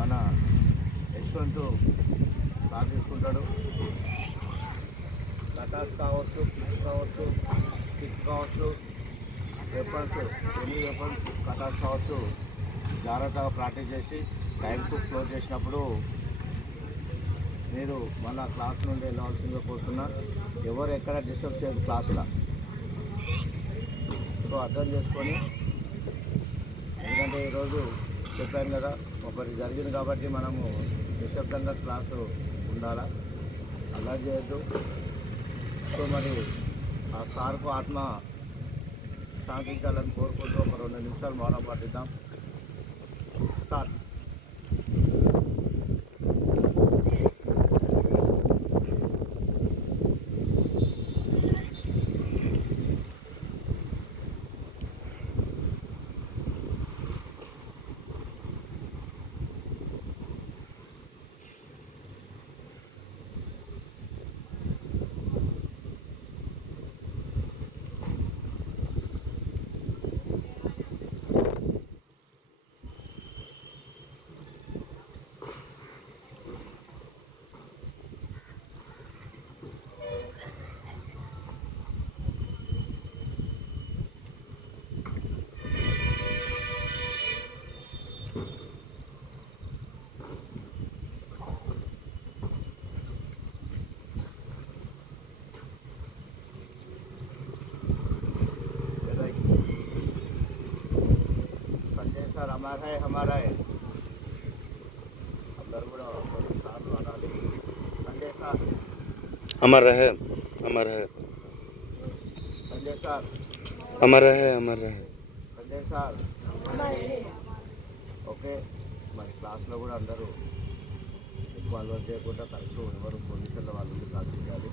మన యశ్వంత్ సార్ తీసుకుంటాడు. కటాస్ కావచ్చు, కిక్స్ కావచ్చు, కిక్ కావచ్చు, వెపన్స్ ఎన్ని వెపన్స్ కటాస్ కావచ్చు జాగ్రత్తగా ప్రాక్టీస్ చేసి టైంకు క్లోజ్ చేసినప్పుడు మీరు మన క్లాస్ నుండి వెళ్ళవలసిందిగా కోరుతున్నా. ఎవరు ఎక్కడ డిస్టర్బ్ చేయదు క్లాసులో. సో అర్థం చేసుకొని, ఎందుకంటే ఈరోజు చెప్పాను కదా ఒకటి జరిగింది కాబట్టి మనము నిశ్శబ్దంగా క్లాసు ఉండాలా, అలా చేయొద్దు. సో మరి ఆ సార్కు ఆత్మ శాంతించాలని కోరుకుంటూ ఒక 2 నిమిషాలు మౌనం పాటిద్దాం. స్టార్ట్. सर हमारा है अंदर కూడా సార్ అనాలి. సంజయ్ సార్ अमर रहे, अमर है, సంజయ్ సార్ अमर रहे, अमर रहे. Sanjay sir okay. మరి క్లాస్లో కూడా అందరూ ఎక్కువ అలవాటు చేయకుండా కరెక్ట్ ఎవరు పొజిషన్లో వాళ్ళు ప్రాక్టీస్ చేయాలి.